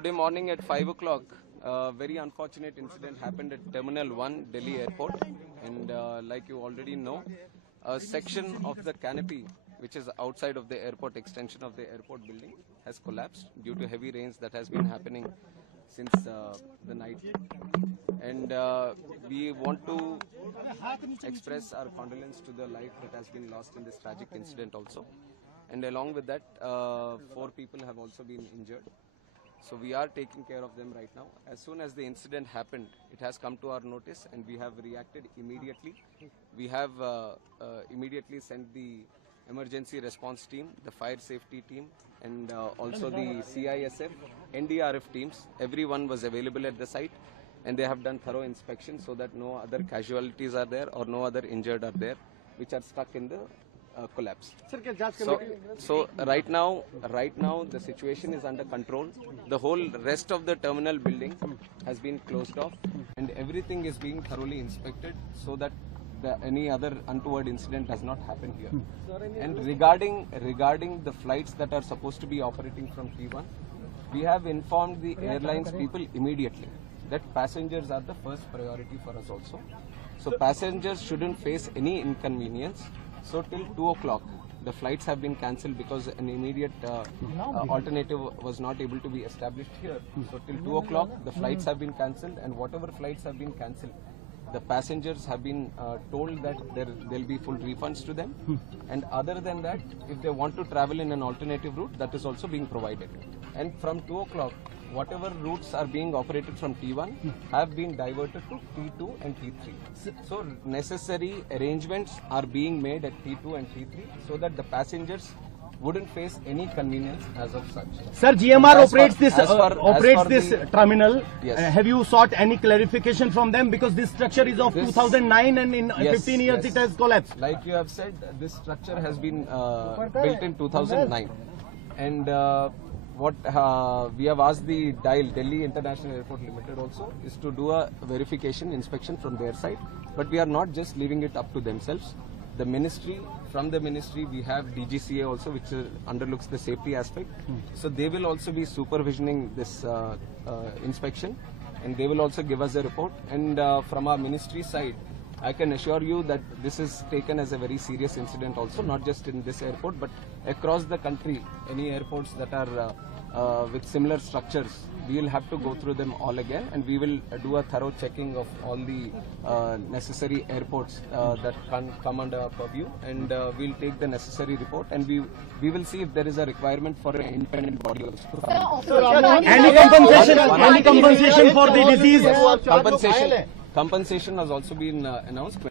Today morning at 5 o'clock, a very unfortunate incident happened at Terminal 1, Delhi Airport. And like you already know, a section of the canopy, which is outside of the airport extension of the airport building, has collapsed due to heavy rains that has been happening since the night. And we want to express our condolence to the life that has been lost in this tragic incident also. And along with that, 4 people have also been injured. So we are taking care of them right now. As soon as the incident happened, it has come to our notice and we have reacted immediately. We have immediately sent the emergency response team, the fire safety team, and also the CISF, NDRF teams. Everyone was available at the site and they have done thorough inspection so that no other casualties are there or no other injured are there which are stuck in the collapse. So right now the situation is under control. The whole rest of the terminal building has been closed off and everything is being thoroughly inspected so that any other untoward incident does not happen here. And regarding the flights that are supposed to be operating from T1, we have informed the airlines people immediately that passengers are the first priority for us also. So passengers shouldn't face any inconvenience. So till 2 o'clock, the flights have been cancelled because an immediate alternative was not able to be established here. So till 2 o'clock, the flights have been cancelled, and whatever flights have been cancelled, the passengers have been told that there will be full refunds to them. And other than that, if they want to travel in an alternative route, that is also being provided. And from 2 o'clock, whatever routes are being operated from T1 have been diverted to T2 and T3. So necessary arrangements are being made at T2 and T3 so that the passengers wouldn't face any convenience as of such. Sir, GMR operates this terminal. Yes. Have you sought any clarification from them? Because this structure is of 2009 and in 15 years it has collapsed. Like you have said, this structure has been built in 2009. And what we have asked the DIAL, Delhi International Airport Limited also, is to do a verification inspection from their side. But we are not just leaving it up to themselves. The ministry, from the ministry we have DGCA also, which underlooks the safety aspect. So they will also be supervisioning this inspection and they will also give us a report. And from our ministry side, I can assure you that this is taken as a very serious incident also, not just in this airport, but across the country, any airports that are with similar structures, we will have to go through them all again and we will do a thorough checking of all the necessary airports that can come under our purview, and we'll take the necessary report and we will see if there is a requirement for an independent body also. Any compensation for the disease? Compensation has also been announced.